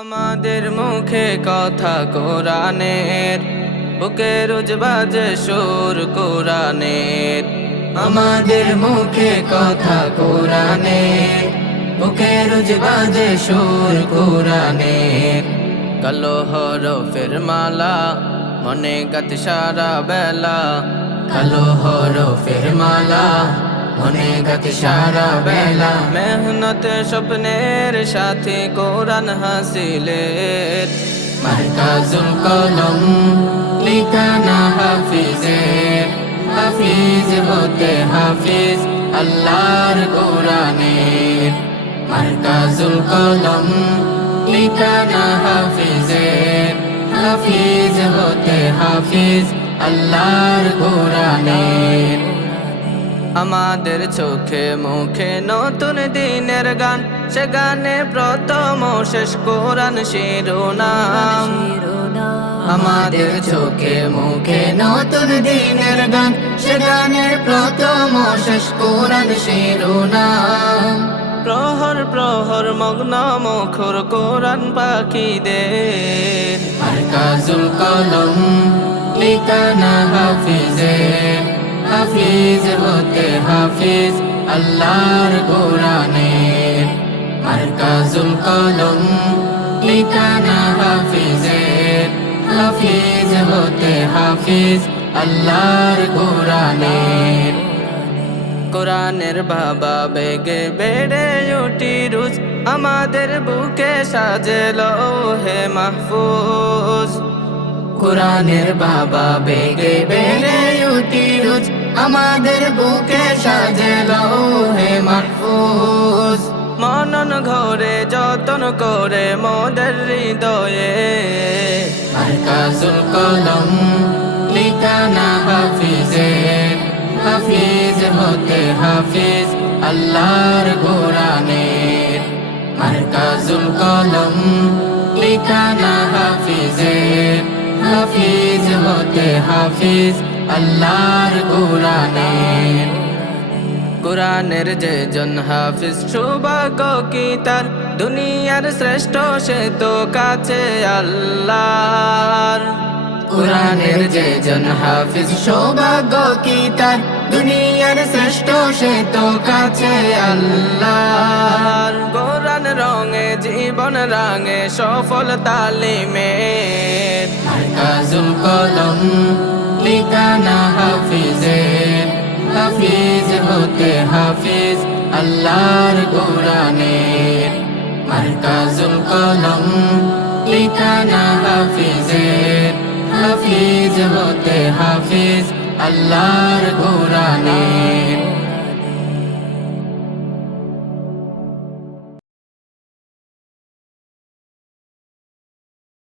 আমাদের মুখে কথা কোরআনের, বুকে রোজ বাজে সুর কোরআনের। আমাদের মুখে কথা কোরআনের, বুকে রোজ বাজে সুর কোরআনের। কালো হরফের মালা মনে গাতে সারা বেলা, কালো হরফের মালা মনে গাতে সারা বেলা। মেহনত স্বপ্নের সাথে কোরআন হাসিলের, মারকাজুল কলম লিখানা হাফিজের। হাফিজ হতে হাফিজ আল্লাহর কোরআনের, মারকাজুল কলম লিখানা হাফিজের। হাফিজ হতে হাফিজ আল্লাহর কোরআনের। আমাদের চোখে মুখে নতুন দিনের গান, সে গানে প্রথম শেষ কোরআন শিরোনাম। আমাদের চোখে মুখে নতুন দিনের গান, সে গানে প্রথম শেষ কোরআন শিরোনাম। প্রহর প্রহর মগ্ন মুখর কোরআন পাখিদের, মারকাজুল কলম লিখানা হাফিজের। হাফিজ হতে হাফিজ আল্লাহর কোরআনের, মারকাজুল কলম লিখানা হাফিজের। হাফিজ হতে হাফিজ আল্লাহর কোরআনের। কোরআনের বাবা বেগে বেড়ে উঠি রোজ, আমাদের বুকে সাজে লৌহে মাহফুজ। কোরআনের বাবা বেগে বেড়ে উঠি রোজ, আমাদের বুকে সাজে লৌহে মাহফুজ। মনন ঘরে যতন করে মোদের হৃদয়ে, মারকাজুল কলম লিখানা হাফিজের। হাফিজ হতে হাফিজ আল্লাহর কোরআনের, মারকাজুল কলম লিখানা হাফিজের। হাফিজ হতে হাফিজ আল্লাহর কোরআনের। কোরআনের যে জন হাফিজ সৌভাগ্য কি তার, দুনিয়ার শ্রেষ্ঠ সে তো কাছে আল্লাহর। কোরআনের যে জন হাফিজ সৌভাগ্য কি তার, দুনিয়ার শ্রেষ্ঠ সে তো কাছে আল্লাহর। কোরআন রঙে জীবন রাঙে সফল তালিমের, মারকাজুল কলম লিখানা হাফিজের। হাফিজ হতে হাফিজ আল্লাহর কোরআনের, মারকাজুল কলম লিখানা হাফিজের। হাফিজ হতে হাফিজ আল্লাহর কোরআনের।